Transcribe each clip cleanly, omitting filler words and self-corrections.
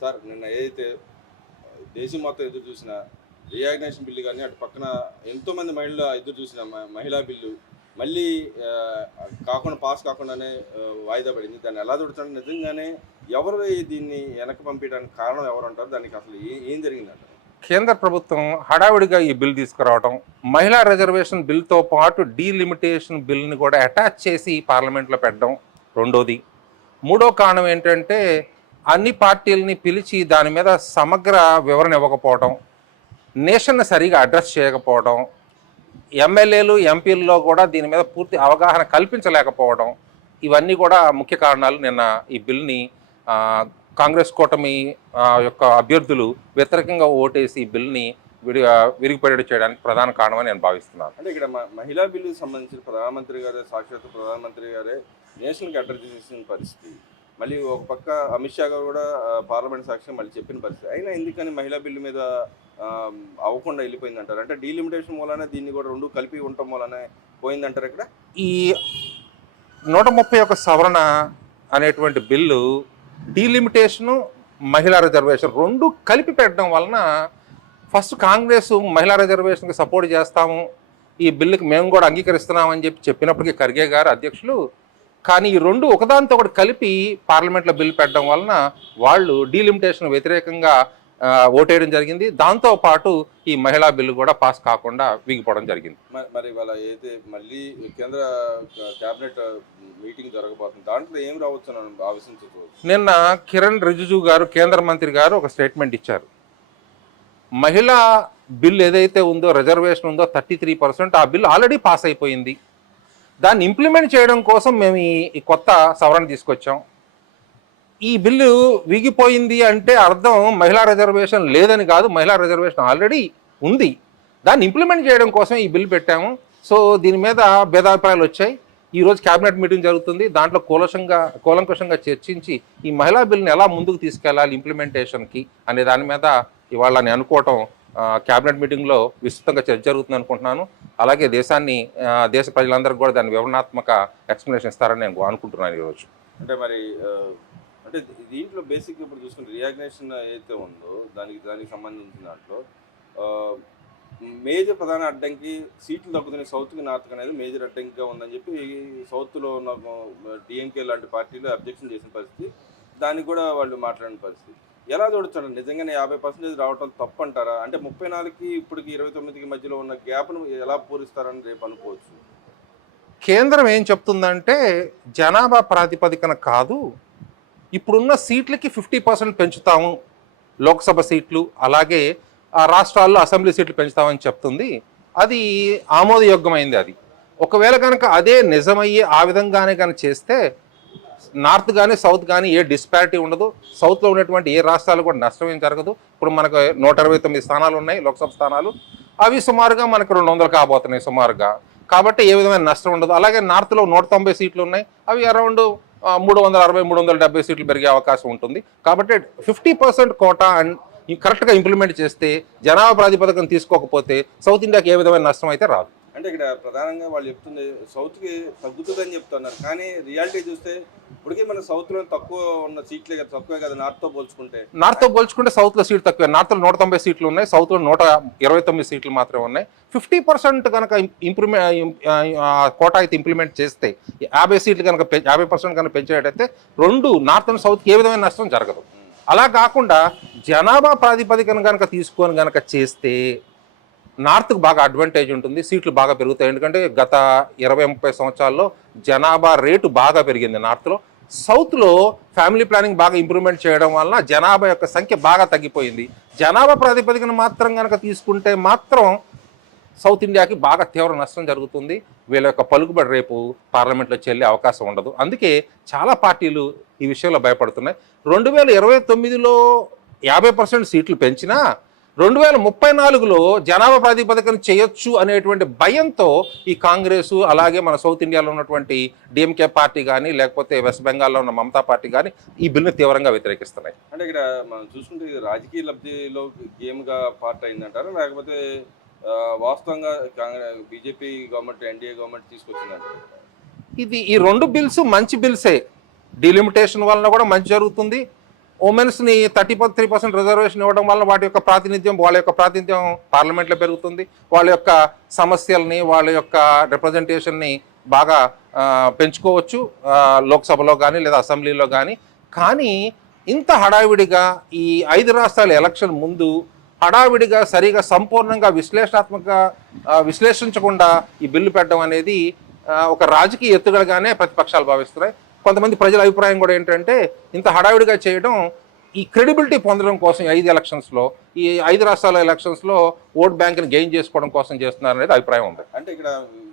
Sir నిన్న ఏదైతే దేశం మొత్తం ఎదురు చూసిన రియాగ్నేషన్ బిల్లు కానీ అటు పక్కన ఎంతోమంది మహిళలు ఎదురు చూసిన మహిళా బిల్లు మళ్ళీ ఆ, పాస్ కాకుండానే వాయిదా పడింది. దాన్ని ఎలా చూడటం నిజంగానే ఎవరు దీన్ని వెనక్కి పంపించడానికి కారణం ఎవరు అంటారు? దానికి అసలు ఏం జరిగిందంట? కేంద్ర ప్రభుత్వం హడావిడిగా ఈ బిల్ తీసుకురావడం, మహిళా రిజర్వేషన్ బిల్తో పాటు డీలిమిటేషన్ బిల్ని కూడా అటాచ్ చేసి పార్లమెంట్లో పెట్టడం రెండోది. మూడో కారణం ఏంటంటే అన్ని పార్టీలని పిలిచి దాని మీద సమగ్ర వివరణ ఇవ్వకపోవడం, నేషన్ని సరిగా అడ్రస్ చేయకపోవడం, ఎమ్మెల్యేలు ఎంపీల్లో కూడా దీని మీద పూర్తి అవగాహన కల్పించలేకపోవడం, ఇవన్నీ కూడా ముఖ్య కారణాలు. నిన్న ఈ బిల్ని కాంగ్రెస్ కూటమి యొక్క అభ్యర్థులు వ్యతిరేకంగా ఓటేసి ఈ బిల్ని విరిగిపడేట్ చేయడానికి ప్రధాన కారణమని నేను భావిస్తున్నాను. అంటే ఇక్కడ మహిళా బిల్లుకి సంబంధించిన ప్రధానమంత్రి గారే, సాక్షాత్ ప్రధానమంత్రి గారే నేషనల్కి అడ్రస్ చేసిన పరిస్థితి, మళ్ళీ ఒక పక్క అమిత్ షా గారు కూడా పార్లమెంట్ సాక్షి మళ్ళీ చెప్పిన పరిస్థితి, అయినా ఎందుకని మహిళా బిల్లు మీద అవ్వకుండా వెళ్ళిపోయిందంటారు? అంటే డీలిమిటేషన్ వల్లనే దీన్ని కూడా రెండు కలిపి ఉండటం వల్లనే పోయిందంటారు. ఇక్కడ ఈ 131 సవరణ అనేటువంటి బిల్లు డీలిమిటేషను, మహిళా రిజర్వేషన్ రెండు కలిపి పెట్టడం వలన ఫస్ట్ కాంగ్రెస్ మహిళా రిజర్వేషన్కి సపోర్ట్ చేస్తాము, ఈ బిల్లుకి మేము కూడా అంగీకరిస్తున్నామని చెప్పినప్పటికీ ఖర్గే గారు అధ్యక్షులు, కానీ ఈ రెండు ఒకదానితో ఒకటి కలిపి పార్లమెంట్లో బిల్లు పెట్టడం వలన వాళ్ళు డీలిమిటేషన్ వ్యతిరేకంగా ఓటేయడం జరిగింది. దాంతో పాటు ఈ మహిళా బిల్లు కూడా పాస్ కాకుండా వీగిపోవడం జరిగింది. మరి ఇవాళ అయితే మళ్ళీ కేంద్ర క్యాబినెట్ మీటింగ్ జరగబోతుంది, దాంట్లో ఏం రావచ్చు అని ఆలోచించుకోవచ్చు. నిన్న కిరణ్ రిజిజు గారు, కేంద్ర మంత్రి గారు ఒక స్టేట్మెంట్ ఇచ్చారు. మహిళా బిల్ ఏదైతే ఉందో, రిజర్వేషన్ ఉందో 33%, ఆ బిల్ ఆల్రెడీ పాస్ అయిపోయింది. దాన్ని ఇంప్లిమెంట్ చేయడం కోసం మేము ఈ కొత్త సవరణ తీసుకొచ్చాం. ఈ బిల్లు వీగిపోయింది అంటే అర్థం మహిళా రిజర్వేషన్ లేదని కాదు, మహిళా రిజర్వేషన్ ఆల్రెడీ ఉంది. దాన్ని ఇంప్లిమెంట్ చేయడం కోసం ఈ బిల్లు పెట్టాము. సో దీని మీద భేదాభిప్రాయాలు వచ్చాయి. ఈరోజు క్యాబినెట్ మీటింగ్ జరుగుతుంది. దాంట్లో కూలంకషంగా చర్చించి ఈ మహిళా బిల్లుని ఎలా ముందుకు తీసుకెళ్లాలి ఇంప్లిమెంటేషన్కి అనే దాని మీద ఇవాళ నేను అనుకోవటం క్యాబినెట్ మీటింగ్లో విస్తృతంగా చర్చ జరుగుతుంది అనుకుంటున్నాను. అలాగే దేశ ప్రజలందరికీ కూడా దాని వివరణాత్మక ఎక్స్ప్లెనేషన్ ఇస్తారని నేను అనుకుంటున్నాను ఈరోజు. అంటే మరి అంటే దీంట్లో బేసిక్ ఇప్పుడు చూసుకుంటే రియాగ్నేషన్ ఏదైతే ఉందో దానికి సంబంధించిన దాంట్లో మేజర్ ప్రధాన అడ్డంకి సీట్లు తగ్గుతున్నాయి. సౌత్కి నార్త్కి అనేది మేజర్ అడ్డంకిగా ఉందని చెప్పి సౌత్లో ఉన్న డిఎంకే లాంటి పార్టీలు అబ్జెక్షన్ చేసిన పరిస్థితి, దానికి కూడా వాళ్ళు మాట్లాడిన పరిస్థితి. ఎలా చూడొచ్చు? నిజంగానే 50% రావటం తప్పు అంటారా? అంటే 34కి ఇప్పటికి 29కి మధ్యలో ఉన్న గ్యాప్ను ఎలా పూరిస్తారని రేపు అనుకోవచ్చు. కేంద్రం ఏం చెప్తుందంటే జనాభా ప్రాతిపదికన కాదు, ఇప్పుడున్న సీట్లకి 50% పెంచుతాము, లోక్సభ సీట్లు అలాగే రాష్ట్రాల్లో అసెంబ్లీ సీట్లు పెంచుతామని చెప్తుంది. అది ఆమోదయోగ్యమైంది. అది ఒకవేళ కనుక అదే నిజమయ్యి ఆ విధంగానే కనుక చేస్తే నార్త్ కానీ సౌత్ కానీ ఏ డిస్పారిటీ ఉండదు. సౌత్లో ఉన్నటువంటి ఏ రాష్ట్రాలు కూడా నష్టం ఏం జరగదు. ఇప్పుడు మనకు 129 స్థానాలు ఉన్నాయి లోక్సభ స్థానాలు, అవి సుమారుగా మనకు 200 కాబోతున్నాయి సుమారుగా, కాబట్టి ఏ విధమైన నష్టం ఉండదు. అలాగే నార్త్లో 190 సీట్లు ఉన్నాయి, అవి అరౌండ్ 360-370 సీట్లు పెరిగే అవకాశం ఉంటుంది. కాబట్టి 50% కోటా కరెక్ట్గా ఇంప్లిమెంట్ చేస్తే, జనాభా ప్రాతిపదికన తీసుకోకపోతే సౌత్ ఇండియాకి ఏ విధమైన నష్టం అయితే రాదు. అంటే ఇక్కడ ప్రధానంగా వాళ్ళు చెప్తుంది సౌత్కి తగ్గుతుందని చెప్తున్నారు, కానీ రియాలిటీ చూస్తే ఇప్పటికీ మన సౌత్లో తక్కువ ఉన్న సీట్లే కదా, తక్కువే కదా నార్త్తో పోల్చుకుంటే సౌత్లో సీట్లు తక్కువే. నార్త్లో 190 సీట్లు ఉన్నాయి, సౌత్లో 129 సీట్లు మాత్రమే ఉన్నాయి. 50% కనుక కోటా అయితే ఇంప్లిమెంట్ చేస్తే, 50 సీట్లు కనుక 50% కనుక పెంచేటైతే రెండు నార్త్ అండ్ సౌత్కి ఏ విధమైన నష్టం జరగదు. అలా కాకుండా జనాభా ప్రాతిపదికన కనుక తీసుకొని కనుక చేస్తే నార్త్కు బాగా అడ్వాంటేజ్ ఉంటుంది, సీట్లు బాగా పెరుగుతాయి. ఎందుకంటే గత 20-30 సంవత్సరాల్లో జనాభా రేటు బాగా పెరిగింది నార్త్లో. సౌత్లో ఫ్యామిలీ ప్లానింగ్ బాగా ఇంప్రూవ్మెంట్ చేయడం వలన జనాభా యొక్క సంఖ్య బాగా తగ్గిపోయింది. జనాభా ప్రాతిపదికన మాత్రం కనుక తీసుకుంటే మాత్రం సౌత్ ఇండియాకి బాగా తీవ్ర నష్టం జరుగుతుంది. వీళ్ళ యొక్క పలుకుబడి రేపు పార్లమెంట్లో చెల్లే అవకాశం ఉండదు. అందుకే చాలా పార్టీలు ఈ విషయంలో భయపడుతున్నాయి. 2029లో 50% సీట్లు పెంచినా 2034లో జనాభా ప్రాతిపదికన చేయొచ్చు అనేటువంటి భయంతో ఈ కాంగ్రెస్ అలాగే మన సౌత్ ఇండియాలో ఉన్నటువంటి డిఎంకే పార్టీ కానీ లేకపోతే వెస్ట్ బెంగాల్లో ఉన్న మమతా పార్టీ కానీ ఈ బిల్లును తీవ్రంగా వ్యతిరేకిస్తున్నాయి. అంటే ఇక్కడ మనం చూసుకుంటే రాజకీయ లబ్ధిలో గేమ్గా పార్ట్ అయిందంటారా, లేకపోతే వాస్తవంగా Congress BJP government NDA government తీసుకొచ్చిందంటారు? ఈ రెండు బిల్స్ మంచి బిల్సే. డీలిమిటేషన్ వలన కూడా మంచి జరుగుతుంది, ఉమెన్స్ని 33% రిజర్వేషన్ ఇవ్వడం వల్ల వాళ్ళ యొక్క ప్రాతినిధ్యం పార్లమెంట్లో పెరుగుతుంది. వాళ్ళ యొక్క సమస్యల్ని, వాళ్ళ యొక్క రిప్రజెంటేషన్ని బాగా పెంచుకోవచ్చు లోక్సభలో కానీ లేదా అసెంబ్లీలో కానీ. కానీ ఇంత హడావిడిగా ఈ 5 రాష్ట్రాల ఎలక్షన్ ముందు హడావిడిగా సరిగా సంపూర్ణంగా విశ్లేషించకుండా ఈ బిల్లు పెట్టడం అనేది ఒక రాజకీయ ఎత్తుగడగానే ప్రతిపక్షాలు భావిస్తున్నాయి. కొంతమంది ప్రజల అభిప్రాయం కూడా ఏంటంటే ఇంత హడావిడిగా చేయడం ఈ క్రెడిబిలిటీ పొందడం కోసం ఈ 5 రాష్ట్రాల ఎలక్షన్స్లో ఓట్ బ్యాంక్ని గెయిన్ చేసుకోవడం కోసం చేస్తున్నారు అనేది అభిప్రాయం ఉంది. అంటే ఇక్కడ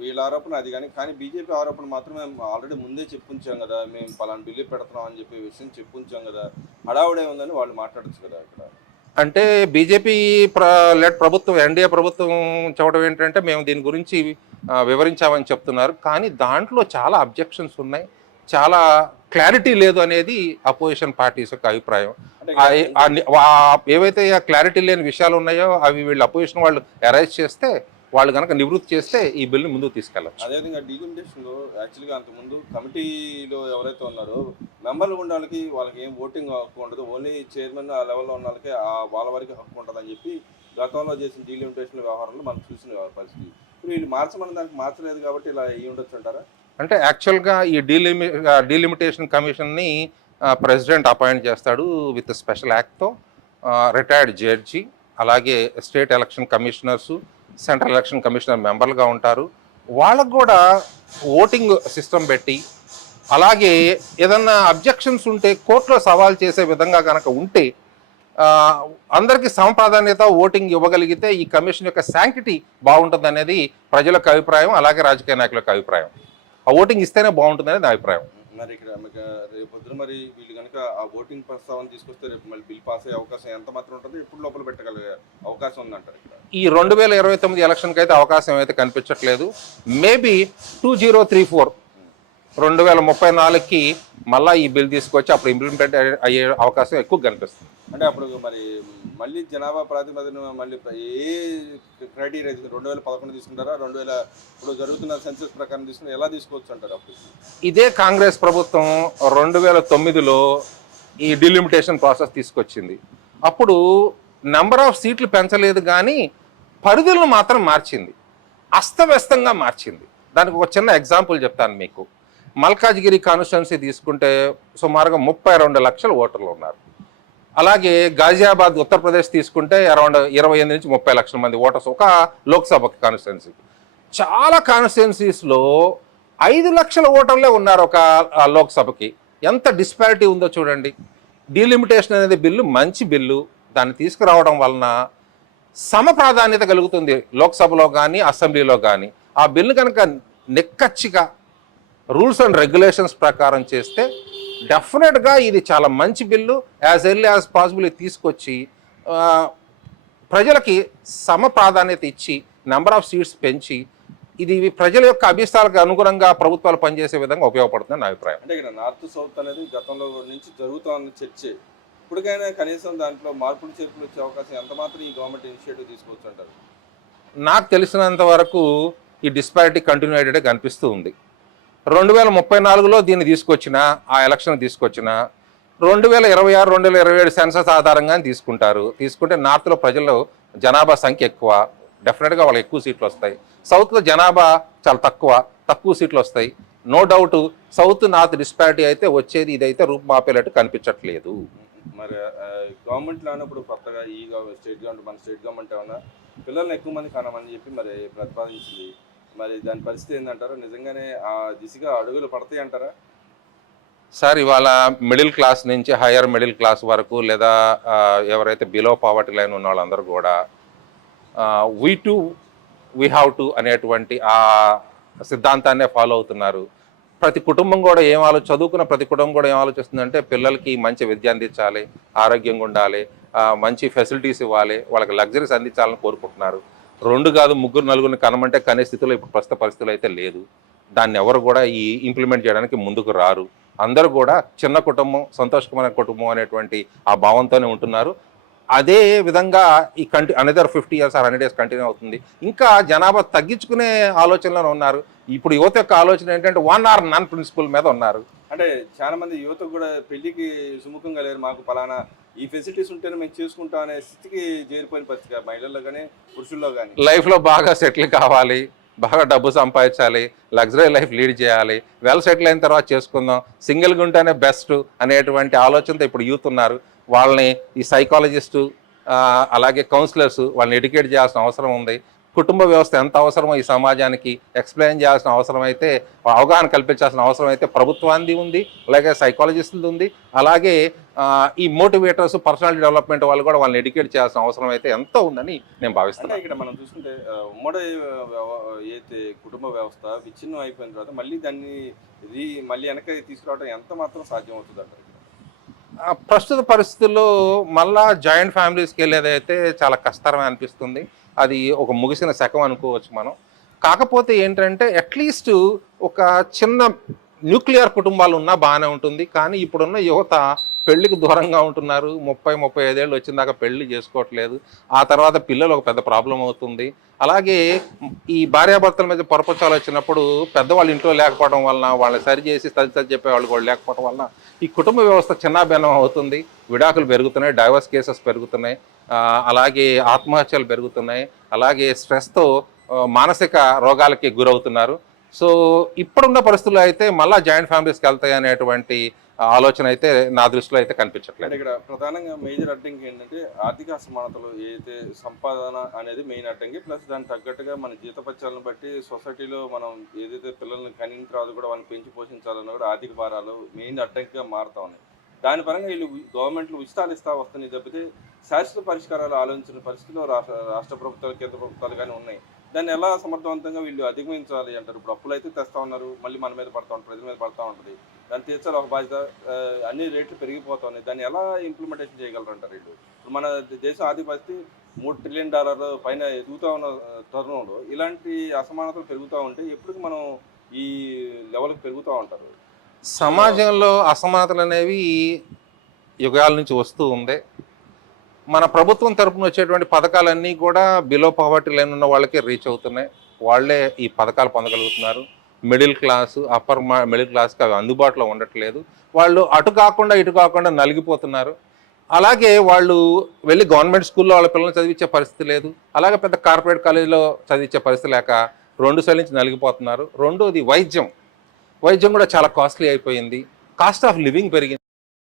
వీళ్ళ ఆరోపణ అది కానీ బీజేపీ ఆరోపణ మాత్రం మేము ఆల్రెడీ ముందే చెప్పుంచాం కదా, మేము పలానా బిల్లు పెడుతున్నాం అని చెప్పే విషయం చెప్పుంచాం కదా, హడావుడే ఉందని వాళ్ళు మాట్లాడచ్చు కదా. ఇక్కడ అంటే బీజేపీ లెడ్ ప్రభుత్వం, ఎన్డీఏ ప్రభుత్వం చెప్పడం ఏంటంటే మేము దీని గురించి వివరించామని చెప్తున్నారు. కానీ దాంట్లో చాలా అబ్జెక్షన్స్ ఉన్నాయి, చాలా క్లారిటీ లేదు అనేది అపోజిషన్ పార్టీస్ యొక్క అభిప్రాయం. ఏవైతే క్లారిటీ లేని విషయాలు ఉన్నాయో అవి వీళ్ళు అపోజిషన్ వాళ్ళు అరైజ్ చేస్తే, వాళ్ళు కనుక నివృత్తి చేస్తే ఈ బిల్ని ముందుకు తీసుకెళ్ళచ్చు. అదేవిధంగా డీలిమిటేషన్లో యాక్చువల్గా అంతకుముందు కమిటీలో ఎవరైతే ఉన్నారో మెంబర్లు ఉన్న వాళ్ళకి ఏం ఓటింగ్ హక్కు ఉండదు, ఓన్లీ చైర్మన్ ఆ లెవెల్లో ఉన్న వాళ్ళకి వాళ్ళ వరకు హక్కు ఉంటుంది అని చెప్పి గతంలో చేసిన డీలిమిటేషన్ వ్యవహారంలో మనం చూసిన పరిస్థితి. ఇప్పుడు వీళ్ళు మార్చమని దానికి మార్చలేదు కాబట్టి ఇలా అయ్యి ఉండొచ్చు అంటారా? అంటే యాక్చువల్గా ఈ డీలిమిటేషన్ కమిషన్ని ప్రెసిడెంట్ అపాయింట్ చేస్తాడు విత్ స్పెషల్ యాక్ట్తో. రిటైర్డ్ జడ్జి, అలాగే state election commissioners, central election commissioner మెంబర్లుగా ఉంటారు. వాళ్ళకు కూడా ఓటింగ్ సిస్టమ్ పెట్టి, అలాగే ఏదన్నా అబ్జెక్షన్స్ ఉంటే కోర్టులో సవాల్ చేసే విధంగా కనుక ఉంటే అందరికీ సమప్రాధాన్యత ఓటింగ్ ఇవ్వగలిగితే ఈ కమిషన్ యొక్క శాంక్టిటీ బాగుంటుంది అనేది ప్రజలకు అభిప్రాయం, అలాగే రాజకీయ నాయకుల యొక్క అభిప్రాయం. ఆ ఓటింగ్ ఇస్తేనే బాగుంటుంది అనేది నా అభిప్రాయం. మరి ఇక్కడ రేపొద్దున మరి వీళ్ళు కనుక ఆ ఓటింగ్ ప్రస్తావన తీసుకొస్తే రేపు మళ్ళీ బిల్ పాస్ అయ్యే అవకాశం ఎంత మాత్రం ఉంటుంది, ఎప్పుడు లోపల పెట్టగలిగే అవకాశం ఉందంటారు? ఇక్కడ ఈ 2029 ఎలక్షన్కి అయితే అవకాశం అయితే కనిపించట్లేదు. మేబీ 2034 2034కి మళ్ళీ ఈ బిల్ తీసుకొచ్చి అప్పుడు ఇంప్లిమెంట్ అయ్యే అవకాశం ఎక్కువ కనిపిస్తుంది. అంటే అప్పుడు మరి మళ్ళీ జనాభా ప్రాతిపదికన మళ్ళీ ఏ క్రైటీరియా 2011 తీసుకుంటారా, ఇప్పుడు జరుగుతున్న సెన్సస్ ప్రకారం తీసుకుని ఎలా తీసుకోవచ్చు అంటారు? అప్పుడు ఇదే కాంగ్రెస్ ప్రభుత్వం 2009లో ఈ డిలిమిటేషన్ ప్రాసెస్ తీసుకొచ్చింది. అప్పుడు నెంబర్ ఆఫ్ సీట్లు పెంచలేదు కానీ పరిధులను మాత్రం మార్చింది, అస్తవ్యస్తంగా మార్చింది. దానికి ఒక చిన్న ఎగ్జాంపుల్ చెప్తాను మీకు. మల్కాజ్గిరి కాన్స్టిట్యున్సీ తీసుకుంటే సుమారుగా 32 లక్షల ఓటర్లు ఉన్నారు. అలాగే గాజియాబాద్ ఉత్తరప్రదేశ్ తీసుకుంటే అరౌండ్ 28 నుంచి 30 లక్షల మంది ఓటర్స్ ఒక లోక్సభ కాన్స్టిట్యున్సీ. చాలా కాన్స్టిట్యున్సీస్లో 5 లక్షల ఓటర్లే ఉన్నారు ఒక లోక్సభకి. ఎంత డిస్పారిటీ ఉందో చూడండి. డీలిమిటేషన్ అనేది బిల్లు మంచి బిల్లు, దాన్ని తీసుకురావడం వలన సమ ప్రాధాన్యత కలుగుతుంది లోక్సభలో కానీ అసెంబ్లీలో కానీ. ఆ బిల్లు కనుక నిక్కచ్చిగా రూల్స్ అండ్ రెగ్యులేషన్స్ ప్రకారం చేస్తే డెఫినెట్గా ఇది చాలా మంచి bill. As early as possible తీసుకొచ్చి ప్రజలకి సమ ప్రాధాన్యత ఇచ్చి నెంబర్ ఆఫ్ సీట్స్ పెంచి ఇది ప్రజల యొక్క అభిష్టాలకు అనుగుణంగా ప్రభుత్వాలు పనిచేసే విధంగా ఉపయోగపడుతుంది నా అభిప్రాయం. అంటే ఇక్కడ నార్త్ సౌత్ అనేది గతంలో నుంచి జరుగుతున్న చర్చ, ఇప్పటికైనా కనీసం దాంట్లో మార్పులు చేర్పులు వచ్చే అవకాశం ఎంత మాత్రం ఈ గవర్నమెంట్ ఇనిషియేటివ్ తీసుకోవచ్చు అంటారు? నాకు తెలిసినంత వరకు ఈ డిస్పారిటీ కంటిన్యూ అయ్యేటే కనిపిస్తూ ఉంది. 2034లో దీన్ని తీసుకొచ్చిన, ఆ ఎలక్షన్ తీసుకొచ్చిన 2026 2027 సెన్సస్ ఆధారంగానే తీసుకుంటే నార్త్లో ప్రజల్లో జనాభా సంఖ్య ఎక్కువ, డెఫినెట్గా వాళ్ళకి ఎక్కువ సీట్లు వస్తాయి. సౌత్లో జనాభా చాలా తక్కువ సీట్లు వస్తాయి. No doubt south north disparity అయితే వచ్చేది, ఇదైతే రూపుమాపేటట్టు కనిపించట్లేదు. మరి గవర్నమెంట్లో ఇప్పుడు కొత్తగా ఈ మన స్టేట్ గవర్నమెంట్ ఏమన్నా పిల్లల్ని ఎక్కువ మంది కానమని చెప్పి మరి ప్రతిపాదించింది. మరి దాని పరిస్థితి ఏంటంటారు? నిజంగానే ఆ దిశగా అడుగులు పడతాయి అంటారా? సార్, ఇవాళ మిడిల్ క్లాస్ నుంచి హయ్యర్ మిడిల్ క్లాస్ వరకు, లేదా ఎవరైతే బిలో పావర్టీ లైన్ ఉన్న వాళ్ళందరూ కూడా వీ హ్యావ్ టు అనేటువంటి ఆ సిద్ధాంతాన్నే ఫాలో అవుతున్నారు. ప్రతి కుటుంబం కూడా చదువుకున్న ప్రతి కుటుంబం కూడా ఏం ఆలోచిస్తుందంటే పిల్లలకి మంచి విద్య అందించాలి, ఆరోగ్యంగా ఉండాలి, మంచి ఫెసిలిటీస్ ఇవ్వాలి, వాళ్ళకి లగ్జరీస్ అందించాలని కోరుకుంటున్నారు. 2 కాదు 3 4 కనమంటే కనే స్థితిలో ఇప్పుడు ప్రస్తుత పరిస్థితులు అయితే లేదు. దాన్ని ఎవరు కూడా ఈ ఇంప్లిమెంట్ చేయడానికి ముందుకు రారు. అందరూ కూడా చిన్న కుటుంబం, సంతోషకరమైన కుటుంబం అనేటువంటి ఆ భావంతోనే ఉంటున్నారు. అదే విధంగా ఈ another 50 years or 100 years continue అవుతుంది. ఇంకా జనాభా తగ్గించుకునే ఆలోచనలో ఉన్నారు. ఇప్పుడు యువత యొక్క ఆలోచన ఏంటంటే 1 or none ప్రిన్సిపల్ మీద ఉన్నారు. అంటే చాలా మంది యువత కూడా పెళ్లికి సుముఖంగా లేరు, మాకు పలానా ఈ ఫెసిలిటీస్ ఉంటేనే మేము చేసుకుంటాం అనే స్థితికి చేరిపోయిన పరిస్థితి మహిళల్లో కానీ పురుషుల్లో కానీ. లైఫ్లో బాగా సెటిల్ కావాలి, బాగా డబ్బు సంపాదించాలి, లగ్జరీ లైఫ్ లీడ్ చేయాలి, వెల్ సెటిల్ అయిన తర్వాత చేసుకుందాం, సింగిల్గా ఉంటేనే బెస్ట్ అనేటువంటి ఆలోచనతో ఇప్పుడు యూత్ ఉన్నారు. వాళ్ళని ఈ సైకాలజిస్టు అలాగే కౌన్సిలర్స్ వాళ్ళని ఎడ్యుకేట్ చేయాల్సిన అవసరం ఉంది. కుటుంబ వ్యవస్థ ఎంత అవసరమో ఈ సమాజానికి ఎక్స్ప్లెయిన్ చేయాల్సిన అవసరం అయితే, అవగాహన కల్పించాల్సిన అవసరం అయితే ప్రభుత్వానికి ఉంది, అలాగే సైకాలజిస్టులది ఉంది, అలాగే ఈ మోటివేటర్స్ పర్సనాలిటీ డెవలప్మెంట్ వాళ్ళు కూడా వాళ్ళని ఎడ్యుకేట్ చేయాల్సిన అవసరం అయితే ఎంతో ఉందని నేను భావిస్తున్నాను. ఇక్కడ మనం చూసుకుంటే ఉమ్మడి అయితే కుటుంబ వ్యవస్థ విచ్ఛిన్నం అయిపోయిన తర్వాత మళ్ళీ దాన్ని మళ్ళీ వెనక తీసుకురావడం ఎంత మాత్రం సాధ్యం అవుతుంది అంటారు? ప్రస్తుత పరిస్థితుల్లో మళ్ళా జాయింట్ ఫ్యామిలీస్కి వెళ్ళేదైతే చాలా కష్టతరమే అనిపిస్తుంది. అది ఒక ముగిసిన శకం అనుకోవచ్చు మనం. కాకపోతే ఏంటంటే అట్లీస్ట్ ఒక చిన్న న్యూక్లియర్ కుటుంబాలు ఉన్నా బాగానే ఉంటుంది. కానీ ఇప్పుడున్న యువత పెళ్లికి దూరంగా ఉంటున్నారు. 30-35 ఏళ్ళు వచ్చిన దాకా పెళ్లి చేసుకోవట్లేదు. ఆ తర్వాత పిల్లలు ఒక పెద్ద ప్రాబ్లం అవుతుంది. అలాగే ఈ భార్యాభర్తల మధ్య పొరపచ్చాలు వచ్చినప్పుడు పెద్దవాళ్ళు ఇంట్లో లేకపోవడం వలన, వాళ్ళని సరిచేసి సరి చెప్పేవాళ్ళు కూడా లేకపోవడం వలన ఈ కుటుంబ వ్యవస్థ చిన్నాభిన్నం అవుతుంది. విడాకులు పెరుగుతున్నాయి, డైవర్స్ కేసెస్ పెరుగుతున్నాయి, అలాగే ఆత్మహత్యలు పెరుగుతున్నాయి, అలాగే స్ట్రెస్తో మానసిక రోగాలకి గురవుతున్నారు. సో ఇప్పుడున్న పరిస్థితుల్లో అయితే మళ్ళీ జాయింట్ ఫ్యామిలీస్కి వెళ్తాయి అనేటువంటి ఆలోచన అయితే నా దృష్టిలో అయితే కనిపించట్లేదు. ఇక్కడ ప్రధానంగా మేజర్ అడ్డంకి ఏంటంటే ఆర్థిక అసమానతలు, ఏదైతే సంపాదన అనేది మెయిన్ అడ్డంకి, ప్లస్ దానికి తగ్గట్టుగా మన జీతపత్యాలను బట్టి సొసైటీలో మనం ఏదైతే పిల్లల్ని కనిన తర్వాత కూడా వాళ్ళని పెంచి పోషించాలన్నా కూడా ఆర్థిక భారాలు మెయిన్ అడ్డంకిగా మారుతా ఉన్నాయి. దాని పరంగా వీళ్ళు గవర్నమెంట్లు ఉచితాలు ఇస్తా వస్తున్నాయి తప్పితే శాశ్వత పరిష్కారాలు ఆలోచించిన పరిస్థితిలో రాష్ట్ర ప్రభుత్వాలు, కేంద్ర ప్రభుత్వాలు కానీ ఉన్నాయి. దాన్ని ఎలా సమర్థవంతంగా వీళ్ళు అధిగమించాలి అంటారు? ఇప్పుడు అప్పులు అయితే తెస్తా ఉన్నారు, మళ్ళీ మన మీద పడతా ఉంటుంది, ప్రజల మీద పడతా ఉంటుంది. దాన్ని తీర్చాలి ఒక బాధ్యత. అన్ని రేట్లు పెరిగిపోతా ఉన్నాయి. దాన్ని ఎలా ఇంప్లిమెంటేషన్ చేయగలరు అంటారు వీళ్ళు? ఇప్పుడు మన దేశం ఆర్థిక పరిస్థితి $3 trillion పైన ఎదుగుతూ ఉన్న తరుణంలో ఇలాంటి అసమానతలు పెరుగుతూ ఉంటే ఎప్పటికి మనం ఈ లెవెల్కి పెరుగుతూ ఉంటారు? సమాజంలో అసమానతలు అనేవి యుగాల నుంచి వస్తూ ఉంది. మన ప్రభుత్వం తరపున వచ్చేటువంటి పథకాలన్నీ కూడా బిలో పవర్టీ లైన్ ఉన్న వాళ్ళకే రీచ్ అవుతున్నాయి. వాళ్ళే ఈ పథకాలు పొందగలుగుతున్నారు. మిడిల్ క్లాసు, అప్పర్ మిడిల్ క్లాస్కి అవి అందుబాటులో ఉండట్లేదు. వాళ్ళు అటు కాకుండా ఇటు కాకుండా నలిగిపోతున్నారు. అలాగే వాళ్ళు వెళ్ళి గవర్నమెంట్ స్కూల్లో వాళ్ళ పిల్లల్ని చదివించే పరిస్థితి లేదు. అలాగే పెద్ద కార్పొరేట్ కాలేజీలో చదివించే పరిస్థితి లేక 2 సైడ్ నుంచి నలిగిపోతున్నారు. రెండోది వైద్యం కూడా చాలా కాస్ట్లీ అయిపోయింది. కాస్ట్ ఆఫ్ లివింగ్ పెరిగింది.